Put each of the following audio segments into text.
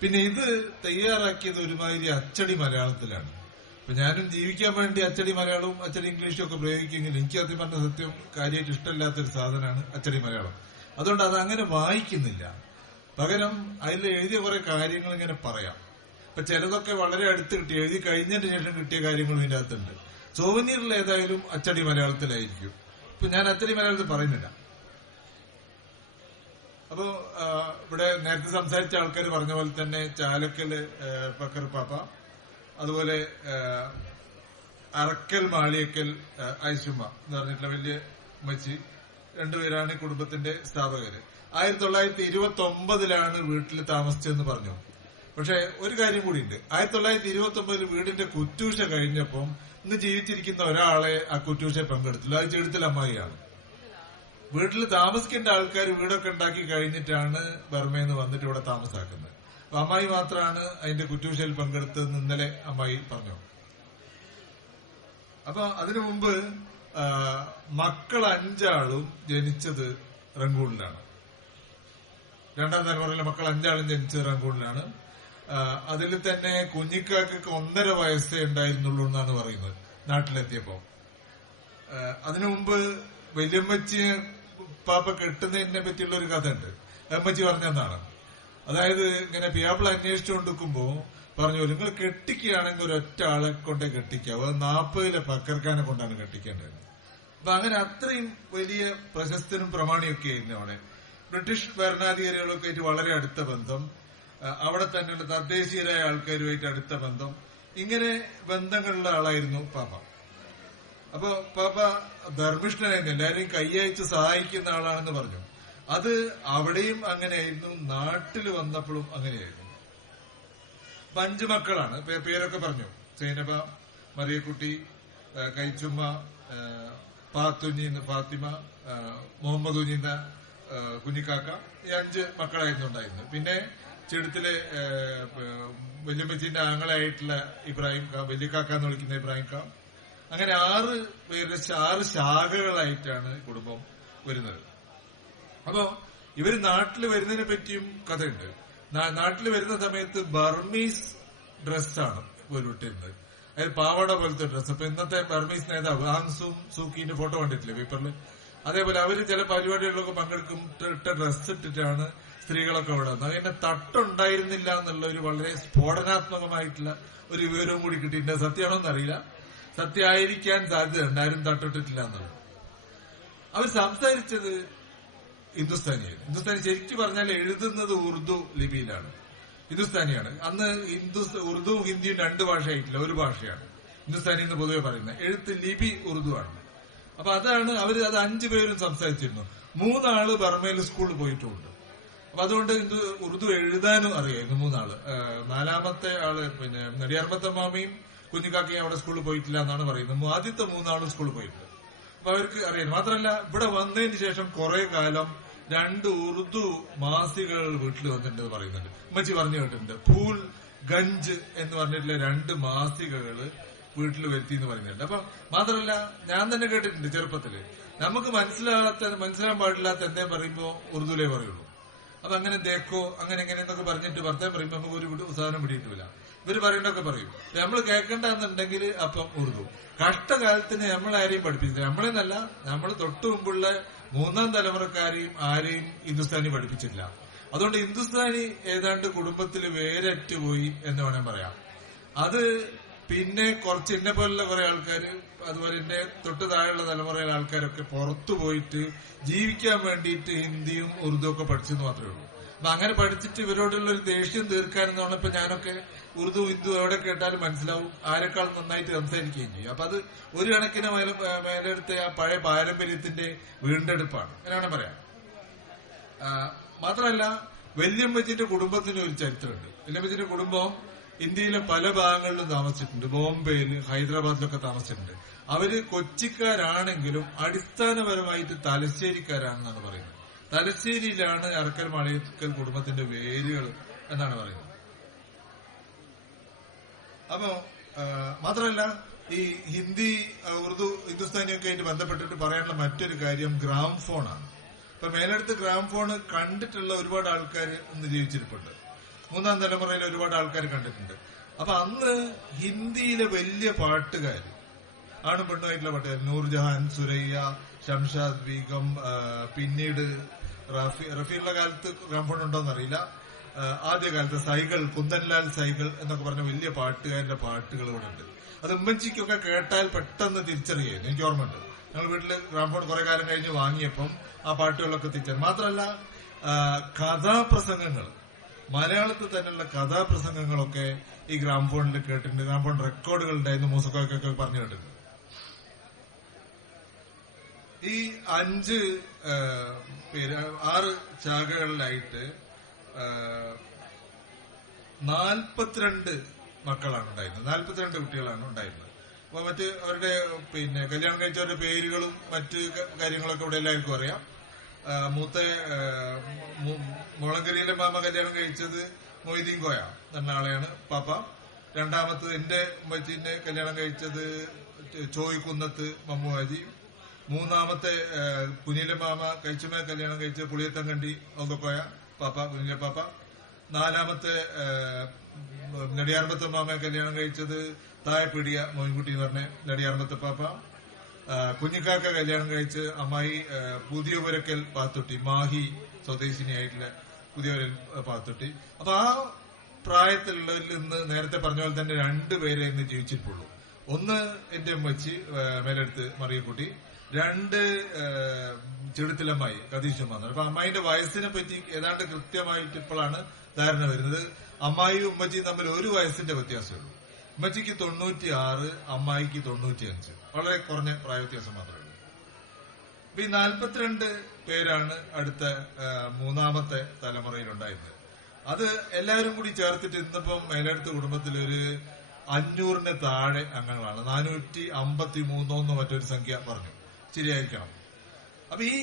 പിന്നെ ഇത് തയ്യാറാക്കിയത് ഒരുമാതിരി അച്ചടി മലയാളത്തിലാണ്. അപ്പൊ ഞാനും ജീവിക്കാൻ വേണ്ടി അച്ചടി മലയാളവും അച്ചടി ഇംഗ്ലീഷും ഒക്കെ പ്രയോഗിക്കുമെങ്കിൽ എനിക്ക് ആദ്യം പറഞ്ഞ സത്യം കാര്യമായിട്ട് ഇഷ്ടമില്ലാത്തൊരു സാധനമാണ് അച്ചടി മലയാളം. അതുകൊണ്ട് അത് അങ്ങനെ വായിക്കുന്നില്ല. പകരം അതിൽ എഴുതിയ കുറെ കാര്യങ്ങൾ ഇങ്ങനെ പറയാം. ഇപ്പൊ ചിലതൊക്കെ വളരെ അടുത്ത് കിട്ടി, എഴുതി കഴിഞ്ഞതിന് ശേഷം കിട്ടിയ കാര്യങ്ങളും ഇതിന്റെ അകത്തുണ്ട്. സോവനീറിൽ ഏതായാലും അച്ചടി മലയാളത്തിലായിരിക്കും. ഇപ്പൊ ഞാൻ അച്ചടി മലയാളത്തിൽ പറയുന്നില്ല. അപ്പോ ഇവിടെ നേരത്തെ സംസാരിച്ച ആൾക്കാർ പറഞ്ഞ പോലെ തന്നെ ചാലക്കൽ ബക്കർ പാപ്പ, അതുപോലെ അറക്കൽ മാളിയക്കൽ ഐസുമ്മ എന്ന് പറഞ്ഞിട്ടുള്ള വലിയ ഉമ്മച്ചി, രണ്ടുപേരാണ് ഈ കുടുംബത്തിന്റെ സ്ഥാപകര്. 1929 വീട്ടിൽ താമസിച്ചതെന്ന് പറഞ്ഞു. പക്ഷെ ഒരു കാര്യം കൂടിയുണ്ട്. 1929 വീടിന്റെ കുറ്റൂശ കഴിഞ്ഞപ്പം ഇന്ന് ജീവിച്ചിരിക്കുന്ന ഒരാളെ ആ കുറ്റൂശ പങ്കെടുത്തില്ല. അത് ചെടുത്തൽ അമ്മായിയാണ്. വീട്ടിൽ താമസിക്കേണ്ട ആൾക്കാർ വീടൊക്കെ ഉണ്ടാക്കി കഴിഞ്ഞിട്ടാണ് ബർമയിൽ വന്നിട്ട് ഇവിടെ താമസാക്കുന്നത്. അപ്പൊ അമ്മായി മാത്രമാണ് അതിന്റെ കുറ്റൂശയിൽ പങ്കെടുത്തതെന്ന് ഇന്നലെ അമ്മായി പറഞ്ഞു. അപ്പൊ അതിനു മുമ്പ് മക്കൾ 5 ജനിച്ചത് റങ്കൂണിലാണ്. രണ്ടാം തലമുറയിലെ മക്കൾ 5 ജനിച്ചത് റങ്കൂണിലാണ്. അതിൽ തന്നെ കുഞ്ഞിക്കാക്ക് 1.5 വയസ്സേ ഉണ്ടായിരുന്നുള്ളൂ എന്നാണ് പറയുന്നത് നാട്ടിലെത്തിയപ്പോ. അതിനു മുമ്പ് വല്യമ്മച്ചി പാപ്പ കെട്ടുന്നതിനെ പറ്റിയുള്ള ഒരു കഥ ഉണ്ട്. അമ്മച്ചി പറഞ്ഞെന്നാണ്. അതായത് ഇങ്ങനെ പിയാപ്പിള അന്വേഷിച്ചുകൊണ്ടിരിക്കുമ്പോ പറഞ്ഞു, നിങ്ങൾ കെട്ടിക്കുകയാണെങ്കിൽ ഒരൊറ്റ ആളെ കൊണ്ടേ കെട്ടിക്കാവൂ, 40 പക്കർക്കാനെ കൊണ്ടാണ് കെട്ടിക്കേണ്ടത്. അപ്പൊ അങ്ങനെ അത്രയും വലിയ പ്രശസ്തനും പ്രമാണിയൊക്കെ ആയിരുന്നു അവിടെ. ബ്രിട്ടീഷ് ഭരണാധികാരികളൊക്കെ ആയിട്ട് വളരെ അടുത്ത ബന്ധം, അവിടെ തന്നെയുള്ള തദ്ദേശീയരായ ആൾക്കാരുമായിട്ട് അടുത്ത ബന്ധം, ഇങ്ങനെ ബന്ധങ്ങളുള്ള ആളായിരുന്നു പാപ്പ. അപ്പൊ പാപ്പ ധർമ്മിഷ്ഠനായിരുന്നു, എല്ലാരെയും കൈയയച്ച് സഹായിക്കുന്ന ആളാണെന്ന് പറഞ്ഞു. അത് അവിടെയും അങ്ങനെയായിരുന്നു, നാട്ടിൽ വന്നപ്പോഴും അങ്ങനെയായിരുന്നു. 5 മക്കളാണ്, പേരൊക്കെ പറഞ്ഞു. സൈനബ, മറിയക്കുട്ടി, കൈച്ചുമ്മ, ഫാത്തിമ, മുഹമ്മദ് കുഞ്ഞിന്ന, കുഞ്ഞിക്കാക്ക, ഈ 5 മക്കളായിരുന്നു ഉണ്ടായിരുന്നത്. പിന്നെ ചെടുത്തിലെ വല്യമ്മച്ചീന്റെ ആങ്ങളായിട്ടുള്ള ഇബ്രാഹിം ഖാൻ, വല്യക്കാക്ക എന്ന് വിളിക്കുന്ന ഇബ്രാഹിം ഖാൻ, അങ്ങനെ 6 പേരുടെ 6 ശാഖകളായിട്ടാണ് കുടുംബം വരുന്നത്. അപ്പോ ഇവര് നാട്ടിൽ വരുന്നതിനെ പറ്റിയും കഥയുണ്ട്. നാട്ടിൽ വരുന്ന സമയത്ത് ബർമീസ് ഡ്രസ്സാണ് ഇവരിട്ടിരുന്നത്. അതായത് പാവാട പോലത്തെ ഡ്രസ്സ്. അപ്പൊ ഇന്നത്തെ ബർമീസ് നേതാവ് ആങ് സൂം സൂക്കിന്റെ ഫോട്ടോ കണ്ടിട്ടില്ലേ പേപ്പറിൽ? അതേപോലെ അവര് ചില പരിപാടികളിലൊക്കെ പങ്കെടുക്കും, ഇട്ട ഡ്രസ്സ് ഇട്ടിട്ടാണ് സ്ത്രീകളൊക്കെ അവിടെ വന്നത്. അതിന്റെ തട്ടുണ്ടായിരുന്നില്ല എന്നുള്ള ഒരു വളരെ സ്ഫോടനാത്മകമായിട്ടുള്ള ഒരു വിവരവും കൂടി കിട്ടിയിട്ടുണ്ട്. സത്യമാണോ എന്നറിയില്ല, സത്യമായിരിക്കാൻ സാധ്യതയുണ്ട്. ആരും തട്ടിട്ടിട്ടില്ല എന്നുള്ളത്. അവർ സംസാരിച്ചത് ഹിന്ദുസ്ഥാനിയാണ്. ഹിന്ദുസ്ഥാനി ശരിക്കും പറഞ്ഞാൽ എഴുതുന്നത് ഉറുദു ലിപിയിലാണ്, ഹിന്ദുസ്ഥാനിയാണ്. അന്ന് ഉറുദുവും ഹിന്ദിയും 2 ഭാഷയായിട്ടില്ല, ഒരു ഭാഷയാണ് ഹിന്ദുസ്ഥാനി എന്ന് പൊതുവെ പറയുന്നത്. എഴുത്ത് ലിപി ഉറുദു ആണ്. അപ്പൊ അതാണ് അവര്, അത് 5 പേരും സംസാരിച്ചിരുന്നു. 3 ആള് ബർമയിൽ സ്കൂളിൽ പോയിട്ടുമുണ്ട്. അപ്പൊ അതുകൊണ്ട് ഉറുദു എഴുതാനും അറിയായിരുന്നു 3 ആള്. 4-മത്തെ ആള് പിന്നെ നെടിയാർമത്തെ മാമയും കുഞ്ഞിക്കാക്കയും അവിടെ സ്കൂളിൽ പോയിട്ടില്ല എന്നാണ് പറയുന്നത്. ആദ്യത്തെ 3 ആളും സ്കൂളിൽ പോയിട്ടുണ്ട്. അപ്പൊ അവർക്ക് അറിയാം. മാത്രമല്ല ഇവിടെ വന്നതിന് ശേഷം കുറെ കാലം 2 ഉറുദു മാസികകൾ വീട്ടിൽ വന്നിട്ടുണ്ട് പറയുന്നുണ്ട്. ഉമ്മച്ചി പറഞ്ഞു കേട്ടിട്ടുണ്ട്. പൂൽ ഗഞ്ച് എന്ന് പറഞ്ഞിട്ടുള്ള 2 മാസികകള് വീട്ടിൽ വരുത്തി എന്ന് പറയുന്നുണ്ട്. അപ്പൊ മാത്രമല്ല ഞാൻ തന്നെ കേട്ടിട്ടുണ്ട് ചെറുപ്പത്തില്, നമുക്ക് മനസ്സിലാൻ പാടില്ലാത്ത എന്തേ പറയുമ്പോ ഉറുദുലേ പറയുള്ളൂ. അപ്പൊ അങ്ങനെ ദേക്കോ അങ്ങനെ എങ്ങനെ എന്നൊക്കെ പറഞ്ഞിട്ട് ഭർത്താൻ പറയുമ്പോ നമുക്ക് ഒരു സാധനം പിടിയിട്ടില്ല. ഇവര് പറയണ്ടൊക്കെ പറയും. നമ്മൾ കേൾക്കണ്ടെന്നുണ്ടെങ്കിൽ അപ്പം ഉറുദു. കഷ്ടകാലത്തിന് നമ്മളാരെയും പഠിപ്പിച്ചില്ല. നമ്മളെന്നല്ല, നമ്മൾ തൊട്ടു മുമ്പുള്ള 3-ാം തലമുറക്കാരെയും ആരെയും ഹിന്ദുസ്ഥാനി പഠിപ്പിച്ചില്ല. അതുകൊണ്ട് ഹിന്ദുസ്ഥാനി ഏതാണ്ട് കുടുംബത്തിൽ വേരറ്റുപോയി എന്ന് വേണം പറയാം. അത് പിന്നെ കുറച്ച് എന്നെ പോലുള്ള കുറെ ആൾക്കാർ, അതുപോലെ എന്നെ തൊട്ട് താഴെയുള്ള തലമുറയിലെ ആൾക്കാരൊക്കെ പുറത്തു പോയിട്ട് ജീവിക്കാൻ വേണ്ടിയിട്ട് ഹിന്ദിയും ഉറുദു ഒക്കെ പഠിച്ചെന്ന് മാത്രമേ ഉള്ളൂ. അപ്പൊ അങ്ങനെ പഠിച്ചിട്ട് ഇവരോടുള്ള ഒരു ദേഷ്യം തീർക്കാനെന്ന് പറഞ്ഞപ്പോ ഞാനൊക്കെ ഉറുദു ഹിന്ദു എവിടെ കേട്ടാലും മനസ്സിലാവും, ആരെക്കാൾ നന്നായിട്ട് സംസാരിക്കുകയും ചെയ്യും. അപ്പൊ അത് ഒരു കണക്കിന് മേലെടുത്ത ആ പഴയ പാരമ്പര്യത്തിന്റെ വീണ്ടെടുപ്പാണ്, അങ്ങനെയാണ് പറയാം. മാത്രമല്ല വല്യമ്മച്ചിന്റെ കുടുംബത്തിന് ഒരു ചരിത്രമുണ്ട്. വല്യമ്മച്ചിന്റെ കുടുംബം ഇന്ത്യയിലെ പല ഭാഗങ്ങളിലും താമസിച്ചിട്ടുണ്ട്. ബോംബെയിൽ, ഹൈദരാബാദിലൊക്കെ താമസിച്ചിട്ടുണ്ട്. അവര് കൊച്ചിക്കാരാണെങ്കിലും അടിസ്ഥാനപരമായിട്ട് തലശ്ശേരിക്കാരാണെന്നാണ് പറയുന്നത്. തലശ്ശേരിയിലാണ് അറക്കൽ മാളിയക്കൽ കുടുംബത്തിന്റെ വേരുകൾ എന്നാണ് പറയുന്നത്. അപ്പോ മാത്രമല്ല ഈ ഹിന്ദി ഉറുദു ഹിന്ദുസ്ഥാനിയൊക്കെ ആയിട്ട് ബന്ധപ്പെട്ടിട്ട് പറയാനുള്ള മറ്റൊരു കാര്യം ഗ്രാംഫോണാണ്. ഇപ്പൊ മേലെടുത്ത് ഗ്രാംഫോൺ കണ്ടിട്ടുള്ള ഒരുപാട് ആൾക്കാർ ഇന്ന് ജീവിച്ചിരിപ്പുണ്ട്. മൂന്നാം തലമുറയിൽ ഒരുപാട് ആൾക്കാർ കണ്ടിട്ടുണ്ട്. അപ്പൊ അന്ന് ഹിന്ദിയിലെ വലിയ പാട്ടുകാർ ആണും പെണ്ണുമായിട്ടുള്ള പാട്ടുകാർ, നൂർജഹാൻ, സുരയ്യ, ഷംഷാദ് ബീഗം, പിന്നീട് റഫീലുള്ള കാലത്ത് ഗ്രാമഫോൺ ഉണ്ടോന്ന് അറിയില്ല, ആദ്യകാലത്ത് സൈകൾ, കുന്ദൻലാൽ സൈകൾ എന്നൊക്കെ പറഞ്ഞ വലിയ പാട്ടുകാരുടെ പാട്ടുകൾ ഇവിടെ ഉണ്ട്. അത് ഉമ്മച്ചിക്കൊക്കെ കേട്ടാൽ പെട്ടെന്ന് തിരിച്ചറിയായിരുന്നു. എനിക്ക് ഓർമ്മയുണ്ട്, ഞങ്ങൾ വീട്ടില് ഗ്രാമഫോൺ കുറെ കാലം കഴിഞ്ഞ് വാങ്ങിയപ്പം ആ പാട്ടുകളൊക്കെ തിരിച്ചറിയും. മാത്രമല്ല കഥാപ്രസംഗങ്ങൾ, മലയാളത്തിൽ തന്നെയുള്ള കഥാപ്രസംഗങ്ങളൊക്കെ ഈ ഗ്രാമഫോണിൽ കേട്ടിട്ടുണ്ട്. ഗ്രാമഫോൺ റെക്കോർഡുകൾ ഉണ്ടായിരുന്നു, മൂസക്കൊക്കെ പറഞ്ഞു കേട്ടിട്ടുണ്ട്. ഈ 6 ശാഖകളിലായിട്ട് 42 മക്കളാണ് ഉണ്ടായിരുന്നത്, 42 കുട്ടികളാണ് ഉണ്ടായിരുന്നത്. അപ്പൊ മറ്റ് അവരുടെ കല്യാണം കഴിച്ചവരുടെ പേരുകളും മറ്റ് കാര്യങ്ങളൊക്കെ ഇവിടെ എല്ലാവർക്കും അറിയാം. മൂത്ത മുളങ്കരിയിലെ മാമ കല്യാണം കഴിച്ചത് മൊയ്തീൻ കോയ എന്ന ആളെയാണ് പാപ്പ. രണ്ടാമത്തത് എന്റെ ഉമ്മച്ചീനെ കല്യാണം കഴിച്ചത് ചോയ്ക്കുന്നത്ത് മമ്മുവാജി. മൂന്നാമത്തെ കുഞ്ഞിലെ മാമ കഴിച്ചുമേ കല്യാണം കഴിച്ച പുളിയത്തങ്കണ്ടി ഒന്നക്കോയ പാപ്പ, കുഞ്ഞിലെ പാപ്പ. നാലാമത്തെ നെടിയാർമത്തെ മാമയെ കല്യാണം കഴിച്ചത് തായപ്പിടിയ മോയിൻകുട്ടി എന്ന് പറഞ്ഞ നെടിയാർമത്തെ പാപ്പ. കുഞ്ഞിക്കാക്ക കല്യാണം കഴിച്ച് അമ്മായി പുതിയ പുരക്കൽ പാത്തുട്ടി, മാഹി സ്വദേശിനിയായിട്ടുള്ള പുതിയ പാത്തുട്ടി. അപ്പൊ ആ പ്രായത്തിലുള്ളവരിൽ നിന്ന് നേരത്തെ പറഞ്ഞ പോലെ തന്നെ 2 പേരെ ഇന്ന് ജീവിച്ചിട്ടുള്ളൂ. ഒന്ന് എന്റെ ഉമ്മച്ചി മേലെടുത്ത് മറിയക്കുട്ടി, 2 ചെടുത്തിലമ്മായി കതീശമ്മ. അപ്പൊ അമ്മായിന്റെ വയസ്സിനെ പറ്റി ഏതാണ്ട് കൃത്യമായിട്ട് ഇപ്പോഴാണ് ധാരണ വരുന്നത്. അമ്മായിയും ഉമ്മച്ചിയും തമ്മിൽ 1 വയസ്സിന്റെ വ്യത്യാസമുള്ളൂ. ഉമ്മച്ചിക്ക് 96, അമ്മായിക്ക് 95. വളരെ കുറഞ്ഞ പ്രായ വ്യത്യാസം മാത്രമേ ഉള്ളൂ. അപ്പൊ ഈ 42 പേരാണ് അടുത്ത മൂന്നാമത്തെ തലമുറയിലുണ്ടായിരുന്നത്. അത് എല്ലാവരും കൂടി ചേർത്തിട്ട് ഇന്നിപ്പം മേലെടുത്ത കുടുംബത്തിലൊരു 500-ന് താഴെ അംഗങ്ങളാണ്. 453 മറ്റൊരു സംഖ്യ പറഞ്ഞു, ശരിയായിരിക്കണം. അപ്പൊ ഈ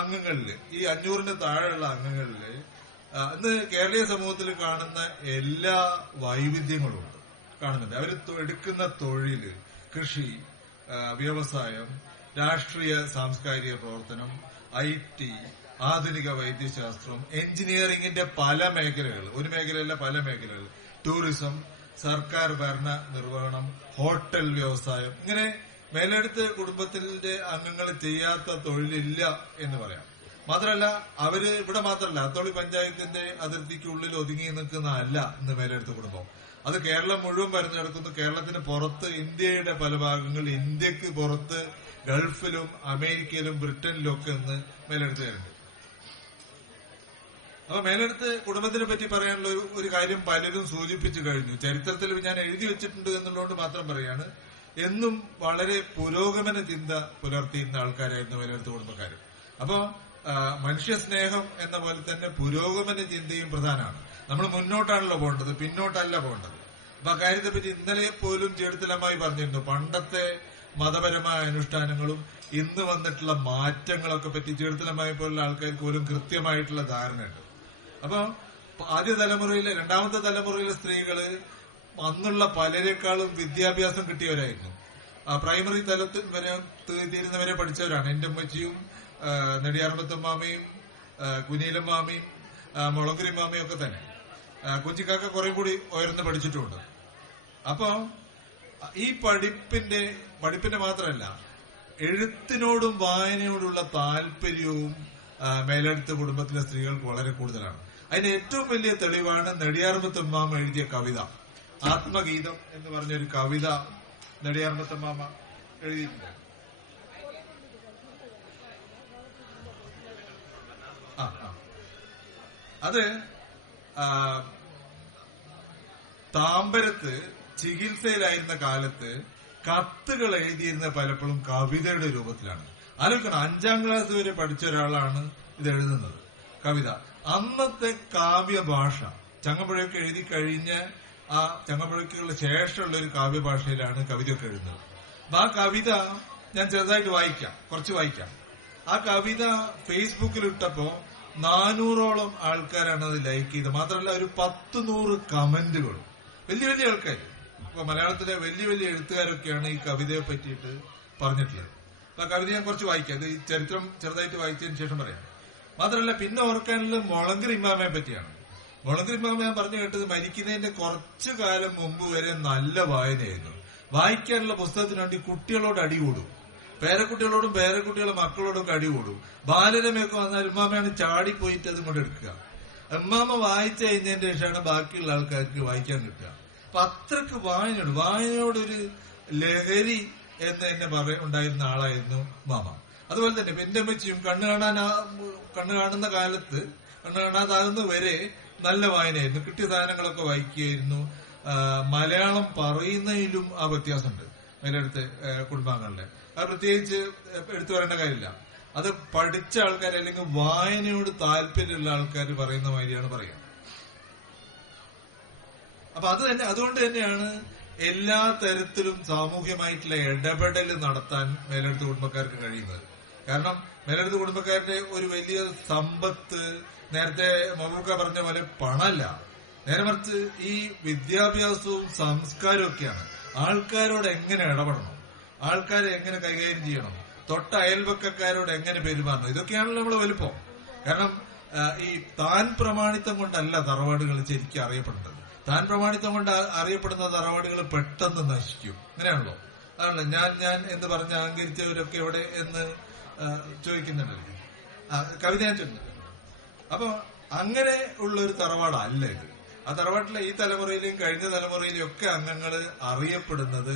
അംഗങ്ങളില്, ഈ 500-ന് താഴെയുള്ള അംഗങ്ങളില് ഇന്ന് കേരളീയ സമൂഹത്തിൽ കാണുന്ന എല്ലാ വൈവിധ്യങ്ങളും കാണുന്നുണ്ട്. അവർ എടുക്കുന്ന തൊഴില്, കൃഷി, വ്യവസായം, രാഷ്ട്രീയ സാംസ്കാരിക പ്രവർത്തനം, IT, ആധുനിക വൈദ്യശാസ്ത്രം, എഞ്ചിനീയറിംഗിന്റെ പല മേഖലകൾ, ഒരു മേഖലയല്ല പല മേഖലകൾ, ടൂറിസം, സർക്കാർ ഭരണ നിർവഹണം, ഹോട്ടൽ വ്യവസായം, ഇങ്ങനെ മേലെടുത്ത് കുടുംബത്തിന്റെ അംഗങ്ങൾ ചെയ്യാത്ത തൊഴിലില്ല എന്ന് പറയാം. മാത്രമല്ല അവര് ഇവിടെ മാത്രമല്ല, അത്തോളി പഞ്ചായത്തിന്റെ അതിർത്തിക്കുള്ളിൽ ഒതുങ്ങി നിൽക്കുന്നതല്ല ഇന്ന് മേലെടുത്ത കുടുംബം. അത് കേരളം മുഴുവൻ പരന്നു കിടക്കുന്നു. കേരളത്തിന് പുറത്ത്, ഇന്ത്യയുടെ പല ഭാഗങ്ങളിൽ, ഇന്ത്യക്ക് പുറത്ത്, ഗൾഫിലും അമേരിക്കയിലും ബ്രിട്ടനിലും ഒക്കെ ഇന്ന് മേലെടുത്ത് വരുന്നുണ്ട്. അപ്പൊ മേലെടുത്ത് കുടുംബത്തിനെ പറ്റി പറയാനുള്ള ഒരു കാര്യം പലരും സൂചിപ്പിച്ചു കഴിഞ്ഞു. ചരിത്രത്തിൽ ഞാൻ എഴുതി വെച്ചിട്ടുണ്ട് എന്നുള്ളതുകൊണ്ട് മാത്രം പറയാണ്. എന്നും വളരെ പുരോഗമന ചിന്ത പുലർത്തിയിരുന്ന ആൾക്കാരായിരുന്നു മേലെടുത്ത് കുടുംബക്കാർ. അപ്പോ മനുഷ്യ സ്നേഹം എന്ന പോലെ തന്നെ പുരോഗമന ചിന്തയും പ്രധാനമാണ്. നമ്മൾ മുന്നോട്ടാണല്ലോ പോകേണ്ടത്, പിന്നോട്ടല്ല പോകേണ്ടത്. അപ്പൊ അക്കാര്യത്തെ പറ്റി ഇന്നലെ പോലും ചെടുത്തലമായി പറഞ്ഞിരുന്നു. പണ്ടത്തെ മതപരമായ അനുഷ്ഠാനങ്ങളും ഇന്ന് വന്നിട്ടുള്ള മാറ്റങ്ങളൊക്കെ പറ്റി ചെടുത്തലമായി പോലുള്ള ആൾക്കാർക്ക് പോലും കൃത്യമായിട്ടുള്ള ധാരണയുണ്ട്. അപ്പൊ ആദ്യ തലമുറയിലെ, 2ാമത്തെ തലമുറയിലെ സ്ത്രീകള് അന്നുള്ള പലരെക്കാളും വിദ്യാഭ്യാസം കിട്ടിയവരായിരുന്നു. പ്രൈമറി തലത്തിൽ വരെ തീരുന്നവരെ പഠിച്ചവരാണ്. എന്റെ ഉമ്മച്ചിയും നെടിയാർമത്തമ്മാമയും കുഞ്ഞീലമ്മാമയും മുളങ്കുരി മാമയും ഒക്കെ തന്നെ. കുഞ്ചിക്കാക്ക കുറെ കൂടി ഉയർന്ന് പഠിച്ചിട്ടുമുണ്ട്. അപ്പൊ ഈ പഠിപ്പിന്റെ മാത്രമല്ല, എഴുത്തിനോടും വായനയോടുള്ള താല്പര്യവും മേലെടുത്ത കുടുംബത്തിലെ സ്ത്രീകൾക്ക് വളരെ കൂടുതലാണ്. അതിന്റെ ഏറ്റവും വലിയ തെളിവാണ് നെടിയാർമത്തമ്മാമ എഴുതിയ കവിത. ആത്മഗീതം എന്ന് പറഞ്ഞൊരു കവിത നെടിയാർമത്തമ്മാമ എഴുതിയിട്ടുണ്ട്. അത് താമ്പരത്ത് ചികിത്സയിലായിരുന്ന കാലത്ത് കത്തുകൾ എഴുതിയിരുന്ന പലപ്പോഴും കവിതയുടെ രൂപത്തിലാണ്. ആലോചിക്കണം, 5ാം ക്ലാസ് വരെ പഠിച്ച ഒരാളാണ് ഇത് എഴുതുന്നത്, കവിത. അന്നത്തെ കാവ്യഭാഷ, ചങ്ങമ്പുഴയൊക്കെ എഴുതി കഴിഞ്ഞ ആ ചങ്ങമ്പുഴയ്ക്കുള്ള ശേഷമുള്ള ഒരു കാവ്യഭാഷയിലാണ് കവിതയൊക്കെ എഴുതുന്നത്. അപ്പൊ ആ കവിത ഞാൻ ചെറുതായിട്ട് വായിക്കാം, കുറച്ച് വായിക്കാം. ആ കവിത ഫേസ്ബുക്കിൽ ഇട്ടപ്പോ 400ഓളം ആൾക്കാരാണ് അത് ലൈക്ക് ചെയ്തത്. മാത്രമല്ല ഒരു 10-100 കമന്റുകളും. വലിയ വലിയ ആൾക്കാർ, ഇപ്പൊ മലയാളത്തിലെ വലിയ വലിയ എഴുത്തുകാരൊക്കെയാണ് ഈ കവിതയെ പറ്റിയിട്ട് പറഞ്ഞിട്ടുള്ളത്. അപ്പൊ ആ കവിത ഞാൻ കുറച്ച് വായിക്കാം. ഇത് ഈ ചരിത്രം ചെറുതായിട്ട് വായിച്ചതിന് ശേഷം പറയാം. മാത്രമല്ല പിന്നെ ഓർക്കാനുള്ളത് മുളങ്കരി ഇമാമയെ പറ്റിയാണ്. മുളന്തിരി മാമ ഞാൻ പറഞ്ഞു കേട്ടത് മരിക്കുന്നതിന്റെ കുറച്ചു കാലം മുമ്പ് വരെ നല്ല വായനയായിരുന്നു. വായിക്കാനുള്ള പുസ്തകത്തിന് വേണ്ടി കുട്ടികളോട് അടികൂടും, പേരക്കുട്ടികളോടും പേരക്കുട്ടികളുടെ മക്കളോടും ഒക്കെ അടികൂടും. ബാലരമയൊക്കെ വന്നാൽ ഉമ്മാമയാണ് ചാടിപ്പോയിട്ട് അത് കൊണ്ട് എടുക്കുക. ഉമ്മാമ വായിച്ചു കഴിഞ്ഞതിന്റെ ശേഷമാണ് ബാക്കിയുള്ള ആൾക്കാർക്ക് വായിക്കാൻ കിട്ടുക. അപ്പൊ അത്രക്ക് വായനയോടൊരു ലഹരി എന്ന് തന്നെ ഉണ്ടായിരുന്ന ആളായിരുന്നു മാമ. അതുപോലെ തന്നെ എന്റെ അമ്മച്ചിയും കണ്ണു കാണുന്ന കാലത്ത്, കണ്ണു കാണാതാകുന്ന വരെ നല്ല വായനയായിരുന്നു. കിട്ടിയ സാധനങ്ങളൊക്കെ വായിക്കുകയായിരുന്നു. മലയാളം പറയുന്നതിലും ആ വ്യത്യാസമുണ്ട് മേലെടുത്ത് കുടുംബാംഗങ്ങളുടെ. അത് പ്രത്യേകിച്ച് എടുത്തു പറയേണ്ട കാര്യമില്ല. അത് പഠിച്ച ആൾക്കാർ അല്ലെങ്കിൽ വായനയോട് താല്പര്യമുള്ള ആൾക്കാർ പറയുന്ന മാതിരിയാണ് പറയുക. അപ്പൊ അതുകൊണ്ട് തന്നെയാണ് എല്ലാ തരത്തിലും സാമൂഹ്യമായിട്ടുള്ള ഇടപെടൽ നടത്താൻ മേലെടുത്ത് കുടുംബക്കാർക്ക് കഴിയുന്നത്. കാരണം മേലെടുത്ത് കുടുംബക്കാരുടെ ഒരു വലിയ സമ്പത്ത് നേരത്തെ മമ്മൂക്ക പറഞ്ഞ പോലെ പണമല്ല, നേരെ മറിച്ച് ഈ വിദ്യാഭ്യാസവും സംസ്കാരവും ഒക്കെയാണ്. ആൾക്കാരോട് എങ്ങനെ ഇടപെടണം, ആൾക്കാരെ എങ്ങനെ കൈകാര്യം ചെയ്യണം, തൊട്ട അയൽപക്കക്കാരോട് എങ്ങനെ പെരുമാറണം, ഇതൊക്കെയാണല്ലോ നമ്മളെ വലുപ്പം. കാരണം ഈ താൻ പ്രമാണിത്തം കൊണ്ടല്ല തറവാടുകൾ ശരിക്കും അറിയപ്പെടുന്നത്. താൻ പ്രമാണിത്തം കൊണ്ട് അറിയപ്പെടുന്ന തറവാടുകൾ പെട്ടെന്ന് നശിക്കും. അങ്ങനെയാണല്ലോ. അതാണല്ലോ ഞാൻ എന്ന് പറഞ്ഞ് അഹങ്കരിച്ചവരൊക്കെ എവിടെ എന്ന് ചോദിക്കുന്നുണ്ടല്ലോ, കവിത ഞാൻ ചൊല്ലുന്നുണ്ട്. അപ്പൊ അങ്ങനെ ഉള്ള ഒരു തറവാടല്ല ഇത്. ആ തറവാട്ടിലെ ഈ തലമുറയിലെയും കഴിഞ്ഞ തലമുറയിലെയും ഒക്കെ അംഗങ്ങൾ അറിയപ്പെടുന്നത്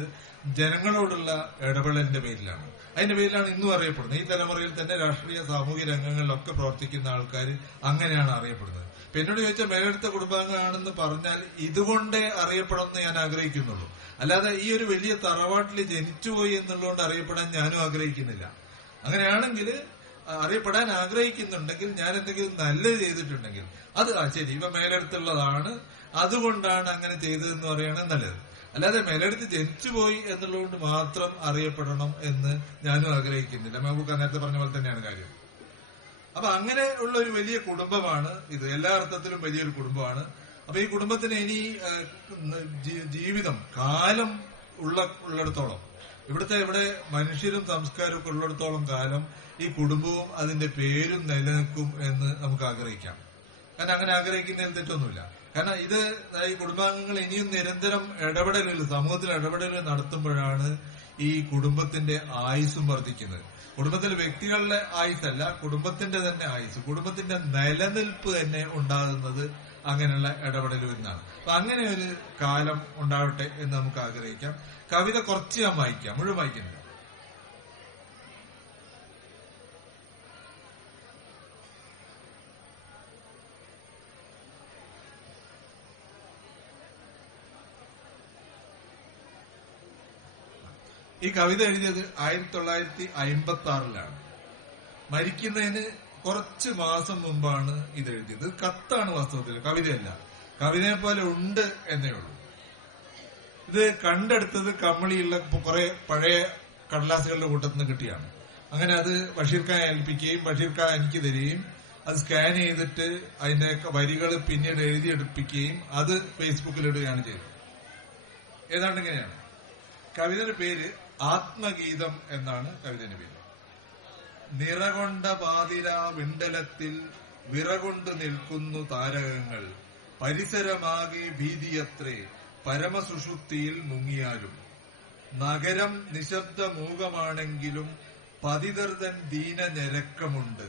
ജനങ്ങളോടുള്ള ഇടപെടലിന്റെ പേരിലാണ്. അതിന്റെ പേരിലാണ് ഇന്നും അറിയപ്പെടുന്നത്. ഈ തലമുറയിൽ തന്നെ രാഷ്ട്രീയ സാമൂഹിക രംഗങ്ങളിലൊക്കെ പ്രവർത്തിക്കുന്ന ആൾക്കാർ അങ്ങനെയാണ് അറിയപ്പെടുന്നത്. ഇപ്പൊ എന്നോട് ചോദിച്ചാൽ മേലെടുത്ത കുടുംബാംഗമാണെന്ന് പറഞ്ഞാൽ ഇതുകൊണ്ടേ അറിയപ്പെടുമെന്ന് ഞാൻ ആഗ്രഹിക്കുന്നുള്ളൂ. അല്ലാതെ ഈ ഒരു വലിയ തറവാട്ടിൽ ജനിച്ചുപോയി എന്നുള്ളതുകൊണ്ട് അറിയപ്പെടാൻ ഞാനും ആഗ്രഹിക്കുന്നില്ല. അങ്ങനെയാണെങ്കിൽ അറിയപ്പെടാൻ ആഗ്രഹിക്കുന്നുണ്ടെങ്കിൽ ഞാൻ എന്തെങ്കിലും നല്ലത് ചെയ്തിട്ടുണ്ടെങ്കിൽ അത് ശരി, ഇവ മേലെടുത്തുള്ളതാണ്, അതുകൊണ്ടാണ് അങ്ങനെ ചെയ്തതെന്ന് പറയുകയാണ് നല്ലത്. അല്ലാതെ മേലെടുത്ത് ജനിച്ചുപോയി എന്നുള്ളതുകൊണ്ട് മാത്രം അറിയപ്പെടണം എന്ന് ഞാനും ആഗ്രഹിക്കുന്നില്ല. മഹബൂബ് നേരത്തെ പറഞ്ഞ പോലെ തന്നെയാണ് കാര്യം. അപ്പൊ അങ്ങനെ ഉള്ള ഒരു വലിയ കുടുംബമാണ് ഇത്. എല്ലാ അർത്ഥത്തിലും വലിയൊരു കുടുംബമാണ്. അപ്പൊ ഈ കുടുംബത്തിന് ഇനി ജീവിതം കാലം ഉള്ളിടത്തോളം, ഇവിടെ മനുഷ്യരും സംസ്കാരവും ഒക്കെ ഉള്ളിടത്തോളം കാലം ഈ കുടുംബവും അതിന്റെ പേരും നിലനിൽക്കും എന്ന് നമുക്ക് ആഗ്രഹിക്കാം. കാരണം അങ്ങനെ ആഗ്രഹിക്കുന്നതിൽ തെറ്റൊന്നുമില്ല. കാരണം ഇത് ഈ കുടുംബാംഗങ്ങൾ ഇനിയും നിരന്തരം സമൂഹത്തിൽ ഇടപെടലുകൾ നടത്തുമ്പോഴാണ് ഈ കുടുംബത്തിന്റെ ആയുസ്സും വർദ്ധിക്കുന്നത്. കുടുംബത്തിലെ വ്യക്തികളുടെ ആയുസ്സല്ല, കുടുംബത്തിന്റെ തന്നെ ആയുസ്, കുടുംബത്തിന്റെ നിലനിൽപ്പ് തന്നെ ഉണ്ടാകുന്നത് അങ്ങനെയുള്ള ഇടപെടലുകളിൽ നിന്നാണ്. അപ്പൊ അങ്ങനെ ഒരു കാലം ഉണ്ടാവട്ടെ എന്ന് നമുക്ക് ആഗ്രഹിക്കാം. കവിത കുറച്ച് ഞാൻ വായിക്കാം, മുഴുവൻ വായിക്കുന്നില്ല. ഈ കവിത എഴുതിയത് 1956 മരിക്കുന്നതിന് കുറച്ച് മാസം മുമ്പാണ് ഇത് എഴുതിയത്. കത്താണ് വാസ്തവത്തിൽ, കവിതയല്ല. കവിതയെ പോലെ ഉണ്ട് എന്നേ ഉള്ളൂ. ഇത് കണ്ടെടുത്തത് കമ്മളിയുള്ള കുറെ പഴയ കടലാസുകളുടെ കൂട്ടത്തിൽ നിന്ന് കിട്ടിയാണ്. അങ്ങനെ അത് ബഷീർ ഖാൻ ഏൽപ്പിക്കുകയും ബഷീർ ഖാൻ എനിക്ക് തരികയും അത് സ്കാൻ ചെയ്തിട്ട് അതിന്റെ വരികൾ പിന്നീട് എഴുതിയെടുപ്പിക്കുകയും അത് ഫേസ്ബുക്കിലിടുകയാണ് ചെയ്തത്. ഏതാണ്ട് ഇങ്ങനെയാണ്. കവിതയുടെ പേര് ആത്മഗീതം എന്നാണ് കവിതയുടെ പേര്. നിറകൊണ്ട പാതിരാ വിണ്ടലത്തിൽ വിറകൊണ്ടു നിൽക്കുന്നു താരകങ്ങൾ, പരിസരമാകെ ഭീതിയത്രേ പരമസുഷുപ്തിയിൽ മുങ്ങിയാലും, നഗരം നിശബ്ദ മൂകമാണെങ്കിലും പതിതർതൻ ദീന ഞരക്കമുണ്ട്,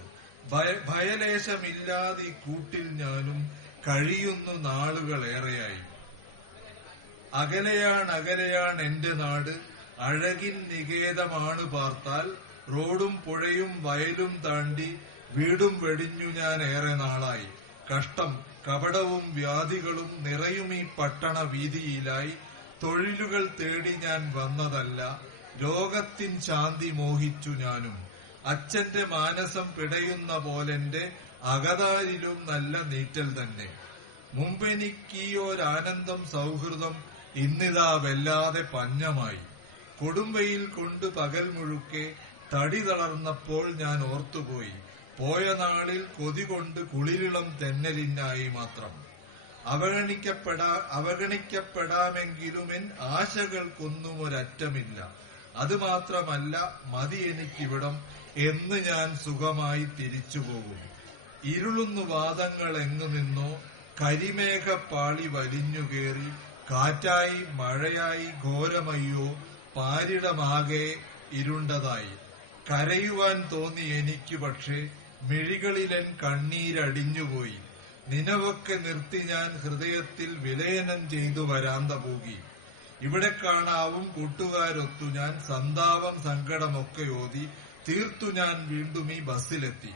ഭയലേശമില്ലാതെ കൂട്ടിൽ ഞാനും കഴിയുന്നു നാളുകളേറെയായി. അകലെയാണ് എന്റെ നാട്, അഴകിൻ നികേതമാണ് പാർത്താൽ, റോഡും പുഴയും വയലും താണ്ടി വീടും വെടിഞ്ഞു ഞാൻ ഏറെ നാളായി. കഷ്ടം കപടവും വ്യാധികളും നിറയും ഈ പട്ടണ വീതിയിലായി, തൊഴിലുകൾ തേടി ഞാൻ വന്നതല്ല, ലോകത്തിൻ ശാന്തി മോഹിച്ചു ഞാനും. അച്ഛന്റെ മാനസം പിടയുന്ന പോലെന്റെ അകതാരിലും നല്ല നീറ്റൽ തന്നെ. മുമ്പെനിക്കീയൊരാനന്ദം സൗഹൃദം ഇന്നിതാ വല്ലാതെ പഞ്ഞമായി. കൊടുംവെയിൽ കൊണ്ട് പകൽ മുഴുക്കെ തടി തളർന്നപ്പോൾ ഞാൻ ഓർത്തുപോയി, പോയ നാളിൽ കൊതി കൊണ്ട് കുളിരിളം തെന്നലിനായി മാത്രം. അവഗണിക്കപ്പെടാമെങ്കിലും എൻ ആശകൾക്കൊന്നും ഒരറ്റമില്ല. അതുമാത്രമല്ല, മതി എനിക്കിവിടം എന്ന് ഞാൻ സുഖമായി തിരിച്ചുപോകും. ഇരുളുന്നു വാദങ്ങൾ എങ്ങു നിന്നോ, കരിമേഘപ്പാളി വലിഞ്ഞുകേറി കാറ്റായി മഴയായി ഘോരമയ്യോ പാരിടമാകെ ഇരുണ്ടതായി. കരയുവാൻ തോന്നി എനിക്ക്, പക്ഷേ മിഴികളിലെൻ കണ്ണീരടിഞ്ഞുപോയി. നിനവൊക്കെ നിർത്തി ഞാൻ ഹൃദയത്തിൽ വിലയനം ചെയ്തു വരാന്ത പോകി. ഇവിടെ കാണാവും കൂട്ടുകാരൊത്തു ഞാൻ സന്താപം സങ്കടമൊക്കെ ഓതി. തീർത്തു ഞാൻ വീണ്ടും ഈ ബസ്സിലെത്തി.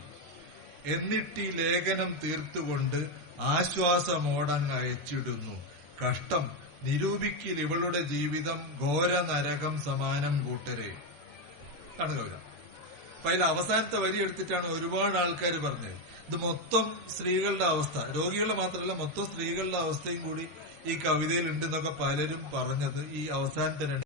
എന്നിട്ടീ ലേഖനം തീർത്തുകൊണ്ട് ആശ്വാസമോടങ്ങ് അയച്ചിടുന്നു. കഷ്ടം നിരൂപിക്കിൽ ഇവളുടെ ജീവിതം ഘോര നരകം സമാനം കൂട്ടരെ. ആണ് കവിത. അപ്പൊ അതിൽ അവസാനത്തെ വരി എടുത്തിട്ടാണ് ഒരുപാട് ആൾക്കാർ പറഞ്ഞത് ഇത് മൊത്തം സ്ത്രീകളുടെ അവസ്ഥ, രോഗികളുടെ മാത്രമല്ല മൊത്തം സ്ത്രീകളുടെ അവസ്ഥയും കൂടി ഈ കവിതയിൽ ഉണ്ടെന്നൊക്കെ പലരും പറഞ്ഞത് ഈ അവസാനത്തെ